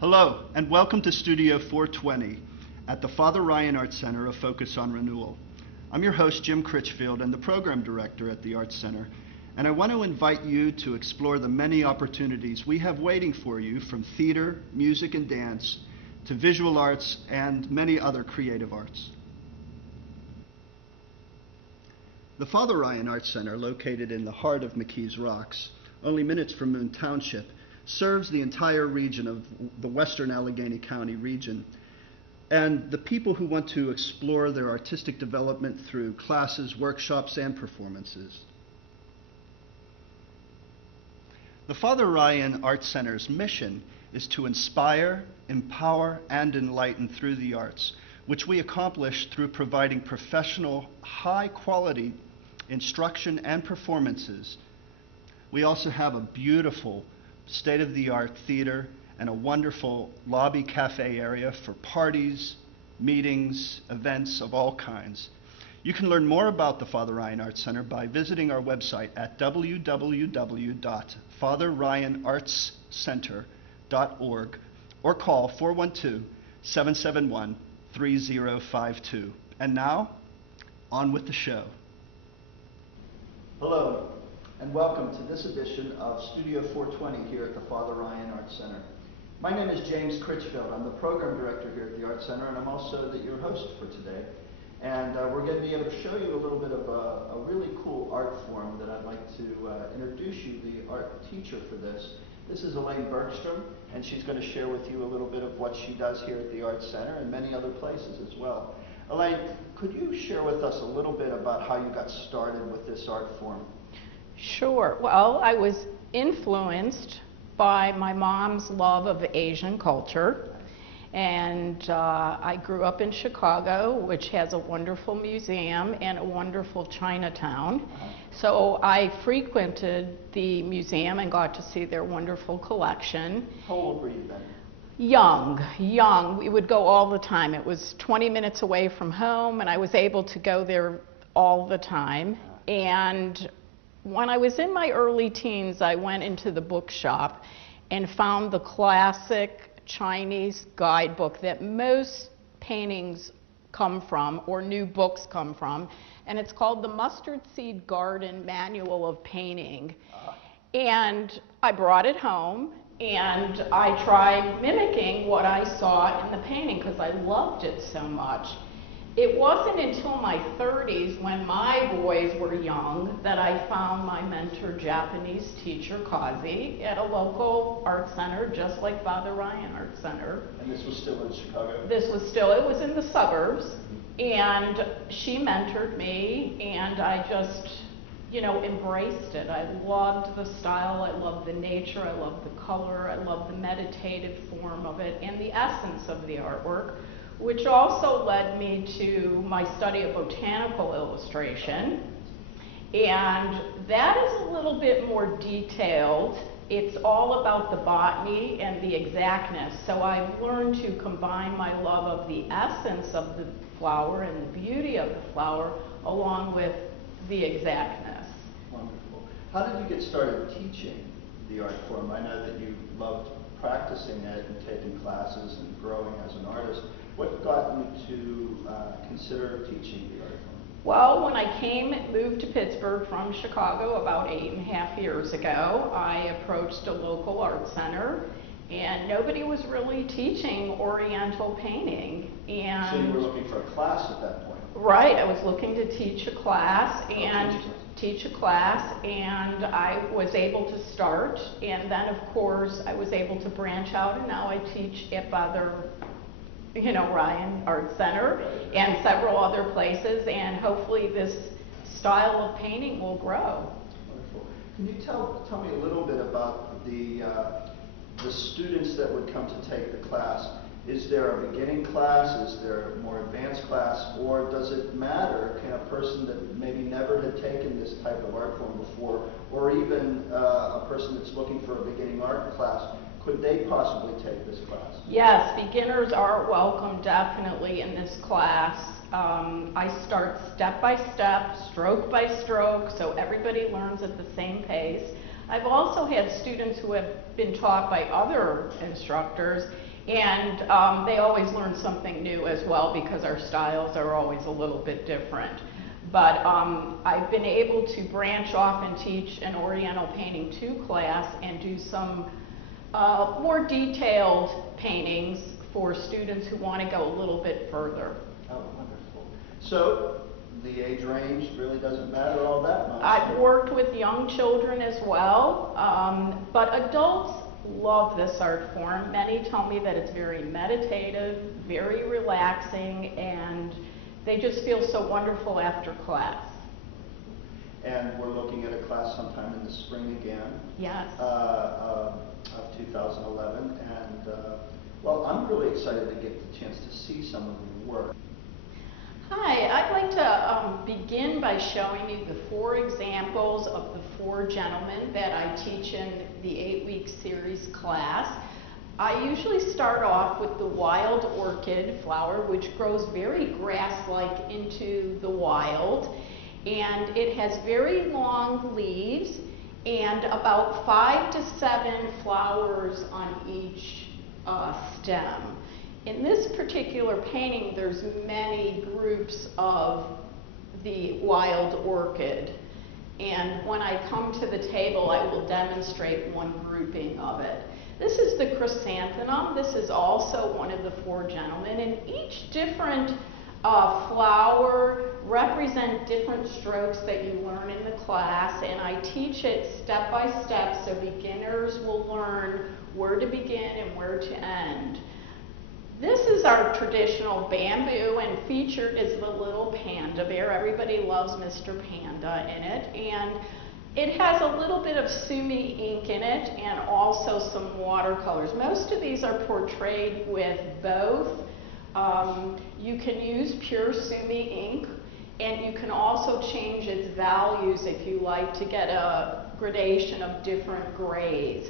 Hello, and welcome to Studio 420 at the Father Ryan Art Center, a focus on renewal. I'm your host, Jim Critchfield, and the program director at the Art Center, and I want to invite you to explore the many opportunities we have waiting for you, from theater, music and dance, to visual arts and many other creative arts. The Father Ryan Art Center, located in the heart of McKees Rocks, only minutes from Moon Township, serves the entire region of the western Allegheny County region, and the people who want to explore their artistic development through classes, workshops, and performances. The Father Ryan Art Center's mission is to inspire, empower, and enlighten through the arts, which we accomplish through providing professional, high-quality instruction and performances. We also have a beautiful state-of-the-art theater and a wonderful lobby cafe area for parties, meetings, events of all kinds. You can learn more about the Father Ryan Art Center by visiting our website at www.fatherryanartscenter.org or call 412-771-3052. And now, on with the show. Hello, and welcome to this edition of Studio 420 here at the Father Ryan Art Center. My name is James Critchfield. I'm the program director here at the Art Center, and I'm also your host for today. And we're going to be able to show you a little bit of a really cool art form that I'd like to introduce you, the art teacher for this. This is Elaine Bergstrom, and she's going to share with you a little bit of what she does here at the Art Center and many other places as well. Elaine, could you share with us a little bit about how you got started with this art form? Sure. Well, I was influenced by my mom's love of Asian culture, and I grew up in Chicago, which has a wonderful museum and a wonderful Chinatown. So I frequented the museum and got to see their wonderful collection. How old were you then? Young. We would go all the time. It was 20 minutes away from home, and I was able to go there all the time. And when I was in my early teens, I went into the bookshop and found the classic Chinese guidebook that most paintings come from, or new books come from, and it's called the Mustard Seed Garden Manual of Painting. And I brought it home, and I tried mimicking what I saw in the painting because I loved it so much. It wasn't until my 30s, when my boys were young, that I found my mentor, Japanese teacher Kazi, at a local art center, just like Father Ryan Art Center. And this was still in Chicago? It was in the suburbs. And she mentored me, and I just, embraced it. I loved the style, I loved the nature, I loved the color, I loved the meditative form of it, and the essence of the artwork, which also led me to my study of botanical illustration. And that is a little bit more detailed. It's all about the botany and the exactness. So I've learned to combine my love of the essence of the flower and the beauty of the flower along with the exactness. Wonderful. How did you get started teaching the art form? I know that you loved practicing it and taking classes and growing as an artist. What got you to consider teaching the art form? Well, when I moved to Pittsburgh from Chicago about 8.5 years ago, I approached a local art center, and nobody was really teaching Oriental painting. And so you were looking for a class at that point? Right, I was looking to teach a class, and I was able to start, and then of course I was able to branch out, and now I teach at Father Ryan Art Center and several other places, and hopefully this style of painting will grow. Wonderful. Can you tell me a little bit about the students that would come to take the class? Is there a beginning class? Is there a more advanced class? Or does it matter? Can a person that maybe never had taken this type of art form before, or even a person that's looking for a beginning art class, could they possibly take this class? Yes, beginners are welcome definitely in this class. I start step by step, stroke by stroke, so everybody learns at the same pace. I've also had students who have been taught by other instructors, And they always learn something new as well because our styles are always a little bit different. But I've been able to branch off and teach an Oriental Painting 2 class and do some more detailed paintings for students who want to go a little bit further. Oh, wonderful. So the age range really doesn't matter all that much. I've worked with young children as well, but adults love this art form. Many tell me that it's very meditative, very relaxing, and they just feel so wonderful after class. And we're looking at a class sometime in the spring again. Yes. Of 2011, and well, I'm really excited to get the chance to see some of your work. Hi, I'd like to begin by showing you the 4 examples of the 4 gentlemen that I teach in the 8-week series class. I usually start off with the wild orchid flower, which grows very grass-like into the wild, and it has very long leaves and about 5 to 7 flowers on each stem. In this particular painting, there's many groups of the wild orchid, and when I come to the table, I will demonstrate one grouping of it. This is the chrysanthemum. This is also one of the 4 gentlemen, and each different flower represent different strokes that you learn in the class, and I teach it step by step so beginners will learn where to begin and where to end. This is our traditional bamboo, and featured is the little panda bear. Everybody loves Mr. Panda in it, and it has a little bit of sumi ink in it and also some watercolors. Most of these are portrayed with both. You can use pure sumi ink, and you can also change its values if you like to get a gradation of different grades.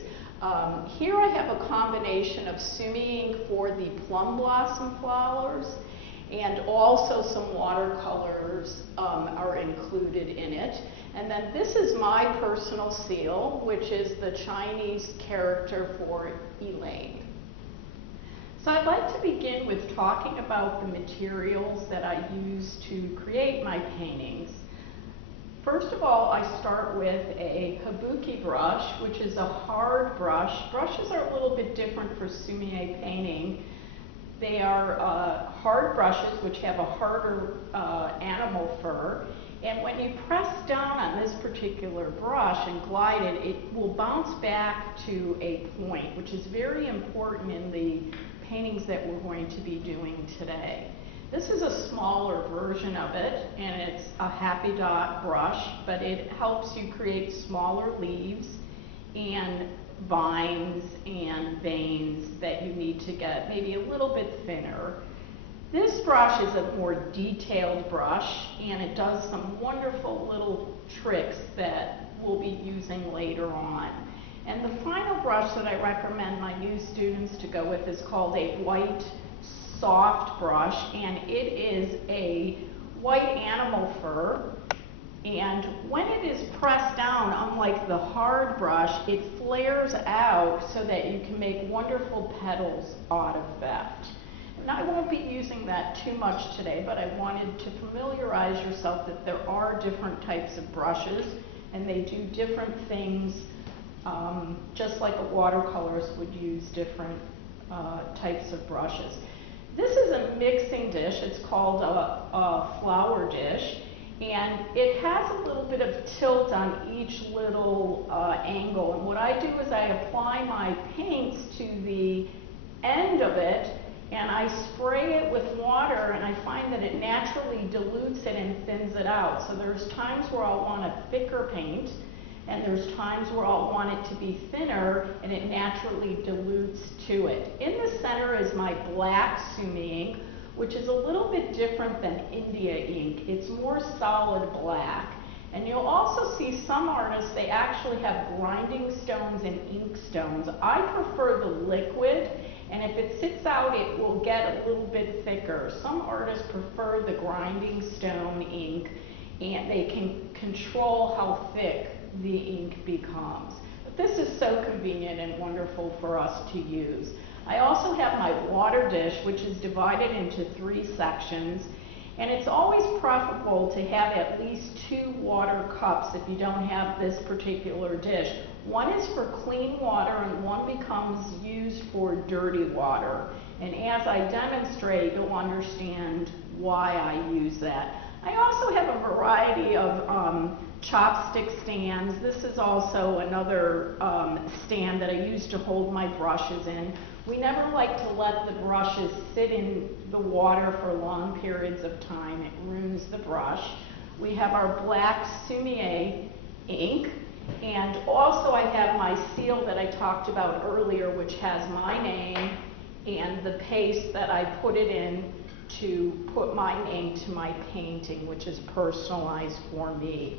Here I have a combination of sumi ink for the plum blossom flowers, and also some watercolors are included in it. And then this is my personal seal, which is the Chinese character for Elaine. So I'd like to begin with talking about the materials that I use to create my paintings. First of all, I start with a kabuki brush, which is a hard brush. Brushes are a little bit different for sumi painting. They are hard brushes, which have a harder animal fur. And when you press down on this particular brush and glide it, it will bounce back to a point, which is very important in the paintings that we're going to be doing today. This is a smaller version of it, and it's a happy dot brush, but it helps you create smaller leaves and vines and veins that you need to get maybe a little bit thinner. This brush is a more detailed brush, and it does some wonderful little tricks that we'll be using later on. And the final brush that I recommend my new students to go with is called a white soft brush, and it is a white animal fur, and when it is pressed down, unlike the hard brush, it flares out so that you can make wonderful petals out of that. And I won't be using that too much today, but I wanted to familiarize yourself that there are different types of brushes, and they do different things, just like a watercolorist would use different types of brushes. This is a mixing dish. It's called a flower dish, and it has a little bit of tilt on each little angle. And what I do is I apply my paints to the end of it, and I spray it with water, and I find that it naturally dilutes it and thins it out. So there's times where I'll want a thicker paint, and there's times where I'll want it to be thinner, and it naturally dilutes to it. In the center is my black sumi ink, which is a little bit different than India ink. It's more solid black. And you'll also see some artists, they actually have grinding stones and ink stones. I prefer the liquid, and if it sits out, it will get a little bit thicker. Some artists prefer the grinding stone ink, and they can control how thick the ink becomes. But this is so convenient and wonderful for us to use. I also have my water dish, which is divided into 3 sections. And it's always preferable to have at least 2 water cups if you don't have this particular dish. One is for clean water and one becomes used for dirty water. And as I demonstrate, you'll understand why I use that. I also have a variety of chopstick stands. This is also another stand that I use to hold my brushes in. We never like to let the brushes sit in the water for long periods of time. It ruins the brush. We have our black Sumier ink, and also I have my seal that I talked about earlier, which has my name and the paste that I put it in to put my name to my painting, which is personalized for me.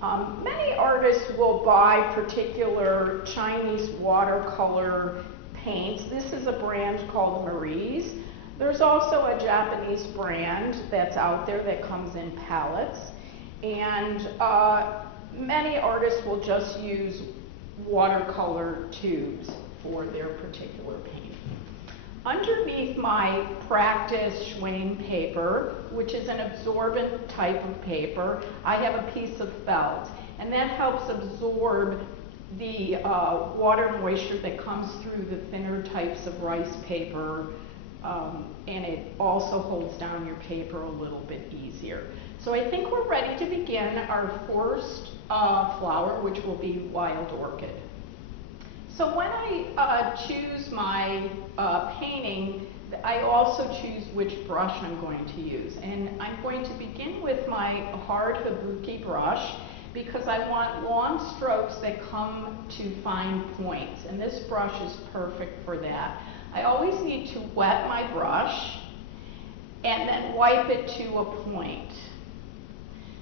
Many artists will buy particular Chinese watercolor paints. This is a brand called Marie's. There's also a Japanese brand that's out there that comes in palettes. And many artists will just use watercolor tubes for their particular paint. Underneath my practice Schwain paper, which is an absorbent type of paper, I have a piece of felt, and that helps absorb the water moisture that comes through the thinner types of rice paper, and it also holds down your paper a little bit easier. So I think we're ready to begin our first flower, which will be wild orchid. So when I choose my painting, I also choose which brush I'm going to use. And I'm going to begin with my hard Habuki brush because I want long strokes that come to fine points. And this brush is perfect for that. I always need to wet my brush and then wipe it to a point.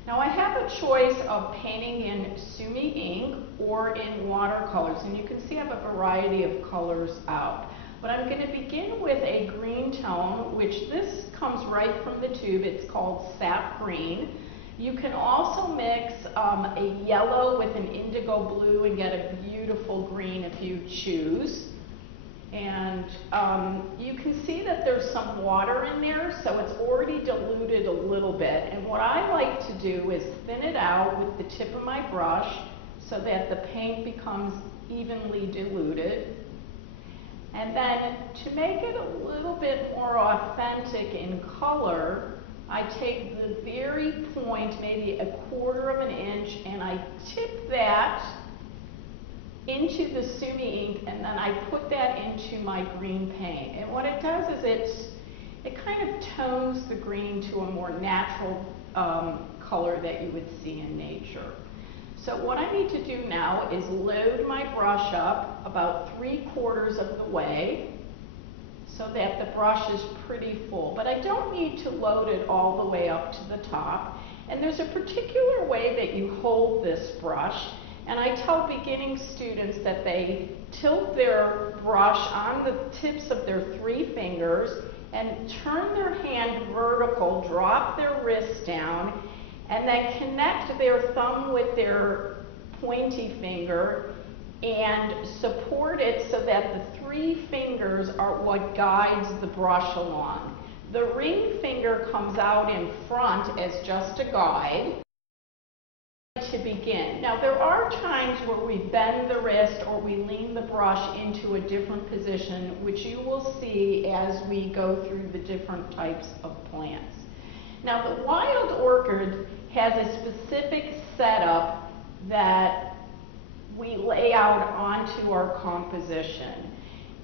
Now I have a choice of painting in Sumi ink or in watercolors, and you can see I have a variety of colors out. But I'm going to begin with a green tone, which this comes right from the tube. It's called sap green. You can also mix a yellow with an indigo blue and get a beautiful green if you choose. And you can see that there's some water in there, so it's already diluted a little bit. And what I like to do is thin it out with the tip of my brush so that the paint becomes evenly diluted. And then to make it a little bit more authentic in color, I take the very point, maybe 1/4 of an inch, and I tip that into the Sumi ink, and then I put that into my green paint. And what it does is it kind of tones the green to a more natural color that you would see in nature. So what I need to do now is load my brush up about 3/4 of the way so that the brush is pretty full. But I don't need to load it all the way up to the top. And there's a particular way that you hold this brush. And I tell beginning students that they tilt their brush on the tips of their 3 fingers and turn their hand vertical, drop their wrist down, and then connect their thumb with their pointy finger and support it so that the 3 fingers are what guides the brush along. The ring finger comes out in front as just a guide. To begin. Now there are times where we bend the wrist or we lean the brush into a different position, which you will see as we go through the different types of plants. Now the wild orchid has a specific setup that we lay out onto our composition.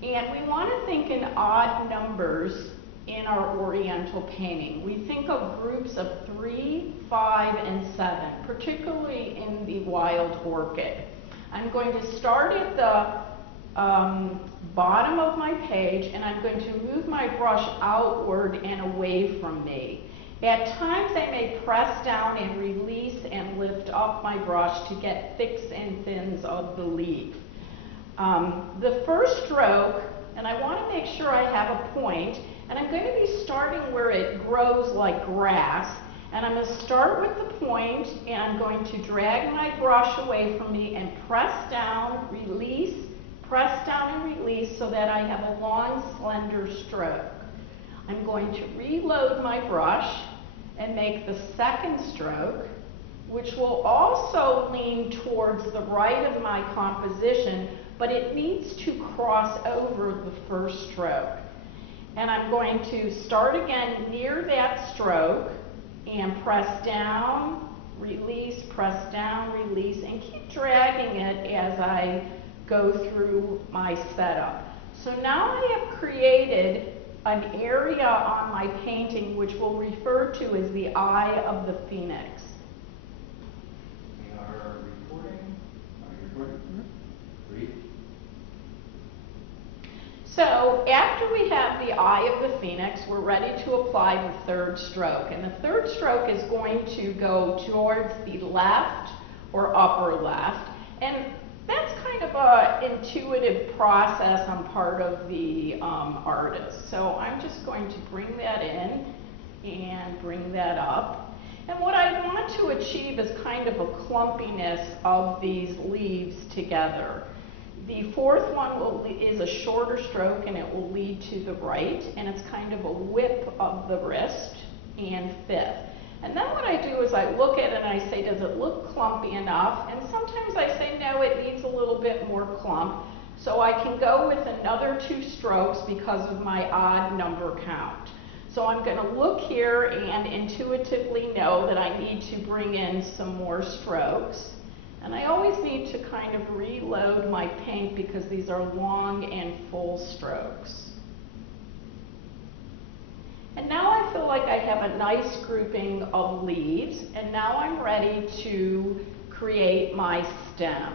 And we want to think in odd numbers in our Oriental painting. We think of groups of 3, 5, and 7, particularly in the wild orchid. I'm going to start at the bottom of my page, and I'm going to move my brush outward and away from me. At times I may press down and release and lift up my brush to get thicks and thins of the leaf. The first stroke, and I want to make sure I have a point, and I'm going to be starting where it grows like grass, and I'm going to start with the point, and I'm going to drag my brush away from me and press down, release, press down and release so that I have a long, slender stroke. I'm going to reload my brush and make the second stroke, which will also lean towards the right of my composition, but it needs to cross over the first stroke. And I'm going to start again near that stroke and press down, release, press down, release, and keep dragging it as I go through my setup. So now I have created an area on my painting which we'll refer to as the eye of the phoenix. We are recording. Are you recording? Breathe. So after we have the eye of the phoenix, we're ready to apply the third stroke. And the third stroke is going to go towards the left or upper left. And that's kind of an intuitive process on part of the artist. So I'm just going to bring that in and bring that up. And what I want to achieve is kind of a clumpiness of these leaves together. The fourth one is a shorter stroke and it will lead to the right, and it's kind of a whip of the wrist, and fifth. And then what I do is I look at it and I say, does it look clumpy enough? And sometimes I say, no, it needs a little bit more clump. So I can go with another 2 strokes because of my odd number count. So I'm going to look here and intuitively know that I need to bring in some more strokes. And I always need to kind of reload my paint because these are long and full strokes. And now I feel like I have a nice grouping of leaves, and now I'm ready to create my stem.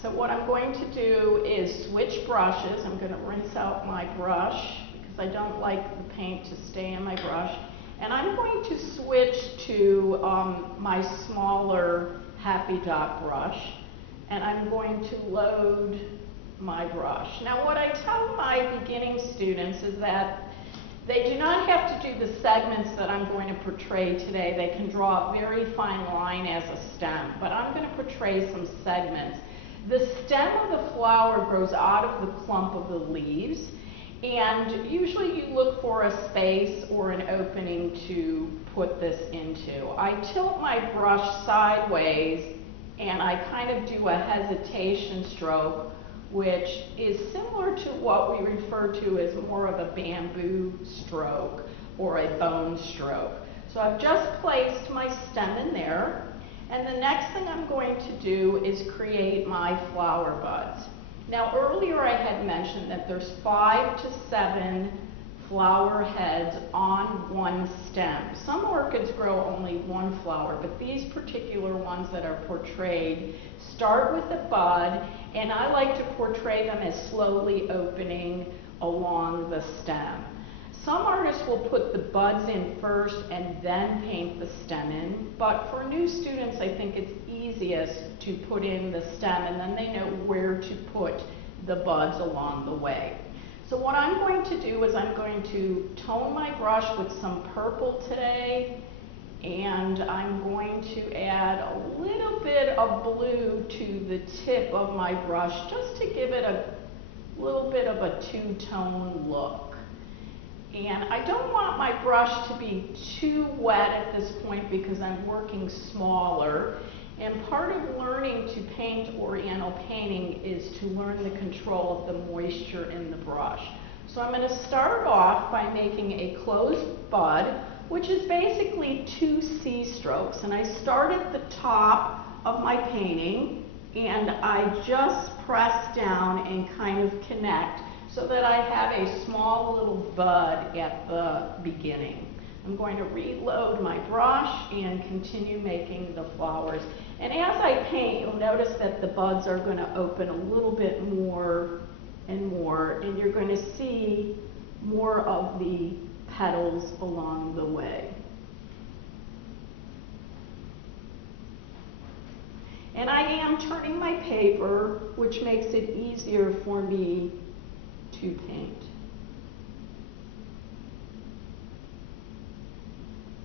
So what I'm going to do is switch brushes. I'm going to rinse out my brush because I don't like the paint to stay in my brush. And I'm going to switch to my smaller Happy Dot brush, and I'm going to load my brush. Now what I tell my beginning students is that they do not have to do the segments that I'm going to portray today. They can draw a very fine line as a stem, but I'm going to portray some segments. The stem of the flower grows out of the clump of the leaves, and usually you look for a space or an opening to put this into. I tilt my brush sideways and I kind of do a hesitation stroke, which is similar to what we refer to as more of a bamboo stroke or a bone stroke. So I've just placed my stem in there, and the next thing I'm going to do is create my flower buds. Now earlier I had mentioned that there's 5 to 7 flower heads on one stem. Some orchids grow only one flower, but these particular ones that are portrayed start with a bud, and I like to portray them as slowly opening along the stem. Some artists will put the buds in first and then paint the stem in, but for new students I think it's easiest to put in the stem and then they know where to put the buds along the way. So what I'm going to do is I'm going to tone my brush with some purple today, and I'm going to add a little bit of blue to the tip of my brush just to give it a little bit of a two-tone look. And I don't want my brush to be too wet at this point because I'm working smaller. And part of learning to paint Oriental painting is to learn the control of the moisture in the brush. So I'm going to start off by making a closed bud, which is basically 2 C strokes. And I start at the top of my painting and I just press down and kind of connect so that I have a small little bud at the beginning. I'm going to reload my brush and continue making the flowers. And as I paint, you'll notice that the buds are going to open a little bit more and more, and you're going to see more of the petals along the way. And I am turning my paper, which makes it easier for me to paint.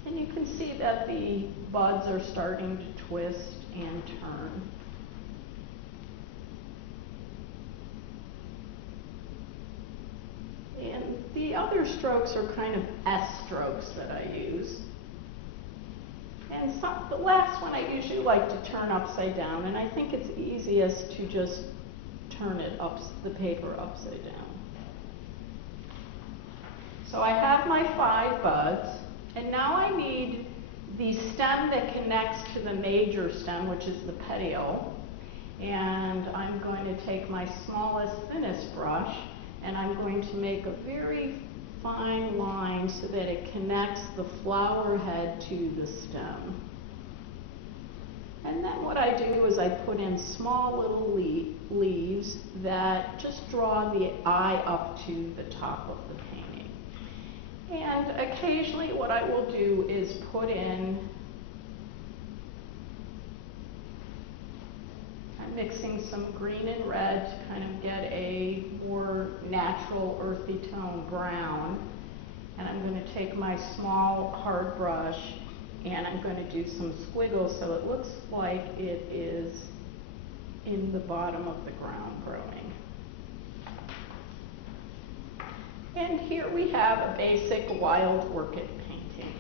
And you can see that the buds are starting to twist and turn. other strokes are kind of S strokes that I use. And the last one I usually like to turn upside down, and I think it's easiest to just turn it the paper upside down. So I have my 5 buds, and now I need the stem that connects to the major stem, which is the petiole. And I'm going to take my smallest, thinnest brush, and I'm going to make a very fine line so that it connects the flower head to the stem. And then what I do is I put in small little leaves that just draw the eye up to the top of the painting. And occasionally what I will do is put in, I'm mixing some green and red to kind of get a more natural earthy tone brown. And I'm going to take my small hard brush and I'm going to do some squiggles so it looks like it is in the bottom of the ground growing. And here we have a basic wild orchid painting.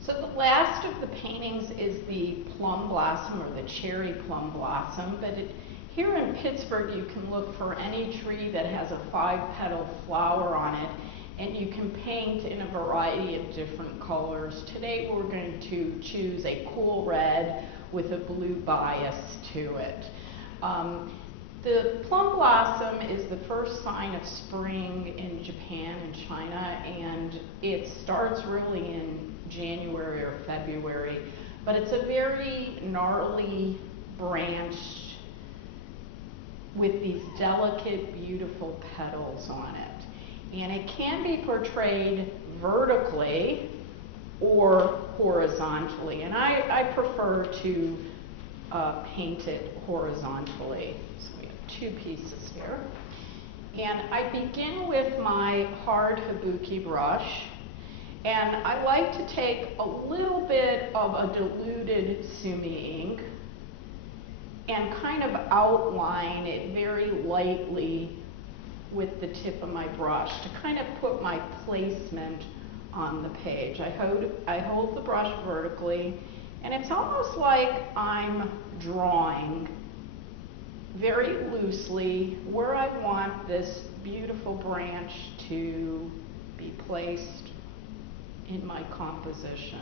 So the last of the paintings is the plum blossom or the cherry plum blossom, but here in Pittsburgh you can look for any tree that has a 5-petal flower on it, and you can paint in a variety of different colors. Today we're going to choose a cool red with a blue bias to it. The plum blossom is the first sign of spring in Japan and China, and it starts really in January or February, but it's a very gnarly branch with these delicate, beautiful petals on it. And it can be portrayed vertically or horizontally, and I prefer to paint it horizontally. So we have 2 pieces here. And I begin with my hard Kabuki brush, and I like to take a little bit of a diluted sumi ink and kind of outline it very lightly with the tip of my brush to kind of put my placement on the page. I hold the brush vertically, and it's almost like I'm drawing very loosely where I want this beautiful branch to be placed in my composition.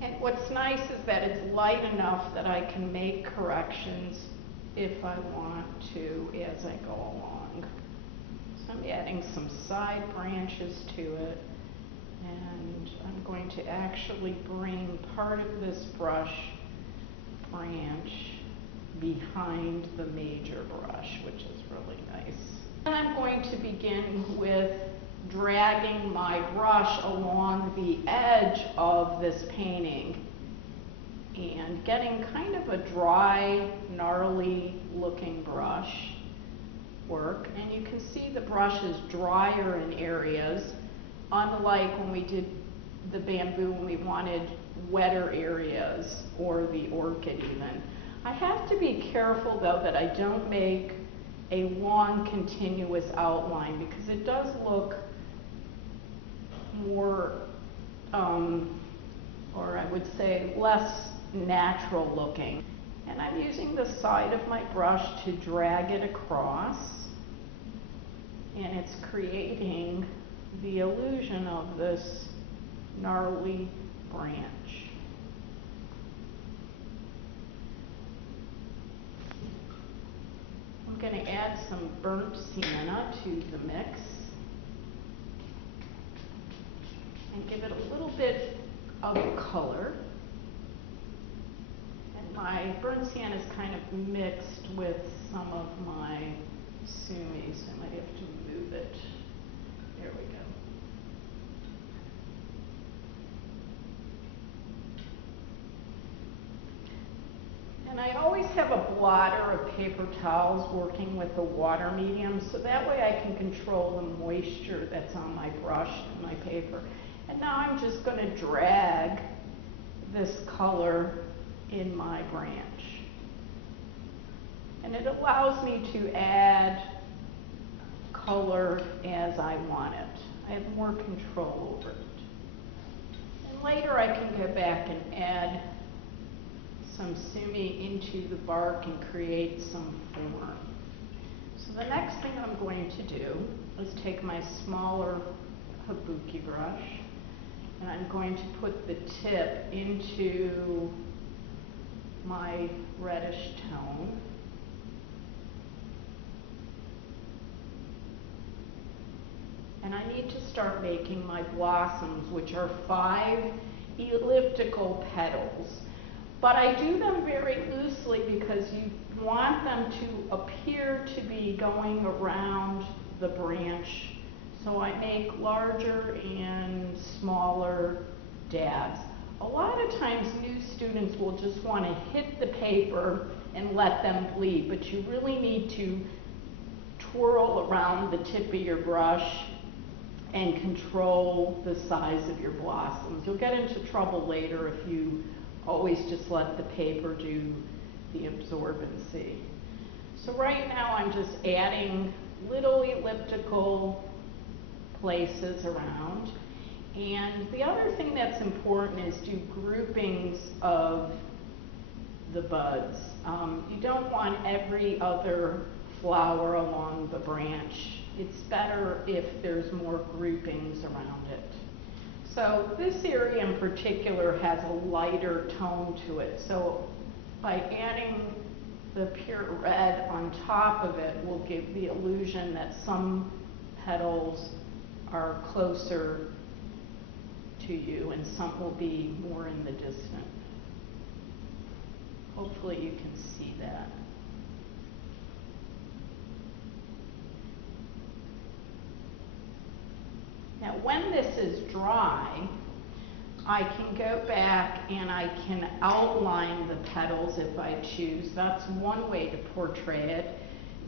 And what's nice is that it's light enough that I can make corrections if I want to as I go along. So I'm adding some side branches to it, and I'm going to actually bring part of this brush branch behind the major brush, which is really nice. And I'm going to begin with dragging my brush along the edge of this painting and getting kind of a dry, gnarly looking brush work. And you can see the brush is drier in areas, unlike when we did the bamboo when we wanted wetter areas, or the orchid even. I have to be careful though that I don't make a long continuous outline, because it does look more, or I would say less natural looking. And I'm using the side of my brush to drag it across, and it's creating the illusion of this gnarly branch. I'm going to add some burnt sienna to the mix and give it a little bit of color. And my burnt sienna is kind of mixed with some of my sumi, so I might have to move it. There we go. And I always have a blotter of paper towels working with the water medium, so that way I can control the moisture that's on my brush and my paper. And now I'm just going to drag this color in my branch. And it allows me to add color as I want it. I have more control over it. And later I can go back and add some sumi into the bark and create some form. So the next thing I'm going to do is take my smaller kabuki brush, and I'm going to put the tip into my reddish tone. And I need to start making my blossoms, which are 5 elliptical petals. But I do them very loosely because you want them to appear to be going around the branch. So I make larger and smaller dabs. A lot of times new students will just want to hit the paper and let them bleed, but you really need to twirl around the tip of your brush and control the size of your blossoms. You'll get into trouble later if you always just let the paper do the absorbency. So right now I'm just adding little elliptical places around. And the other thing that's important is do groupings of the buds. You don't want every other flower along the branch. It's better if there's more groupings around it. So this area in particular has a lighter tone to it. So by adding the pure red on top of it will give the illusion that some petals are closer to you and some will be more in the distance. Hopefully you can see that. Now when this is dry, I can go back and I can outline the petals if I choose. That's one way to portray it.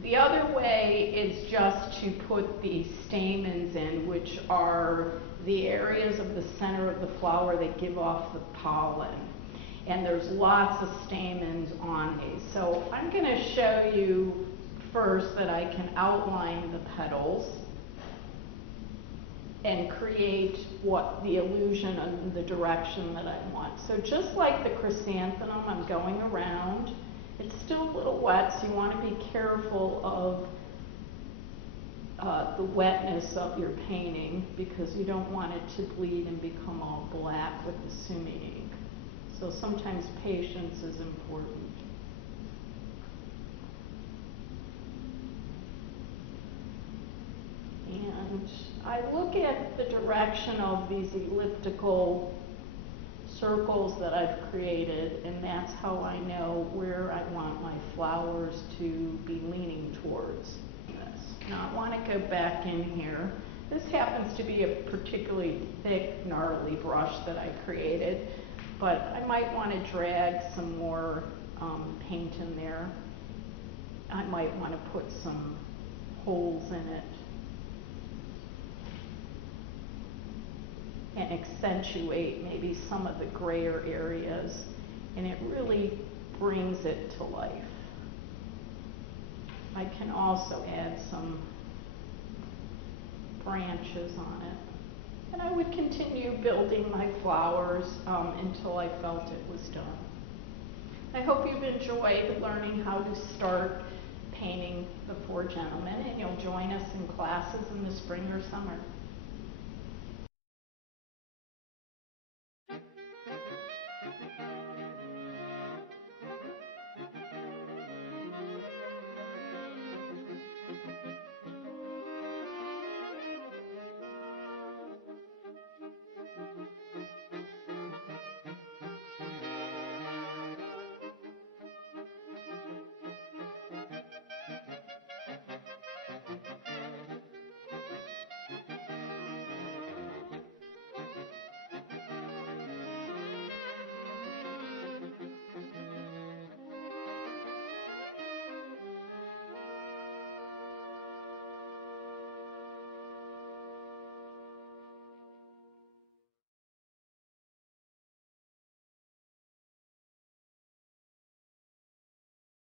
The other way is just to put the stamens in, which are the areas of the center of the flower that give off the pollen. And there's lots of stamens on these. So I'm going to show you first that I can outline the petals and create what the illusion and the direction that I want. So just like the chrysanthemum, I'm going around. It's still a little wet, so you want to be careful of the wetness of your painting because you don't want it to bleed and become all black with the sumi ink. So sometimes patience is important. And I look at the direction of these elliptical circles that I've created, and that's how I know where I want my flowers to be leaning towards this. Now I want to go back in here. This happens to be a particularly thick, gnarly brush that I created, but I might want to drag some more paint in there. I might want to put some holes in it and accentuate maybe some of the grayer areas, and it really brings it to life. I can also add some branches on it, and I would continue building my flowers until I felt it was done. I hope you've enjoyed learning how to start painting the Four Gentlemen, and you'll join us in classes in the spring or summer.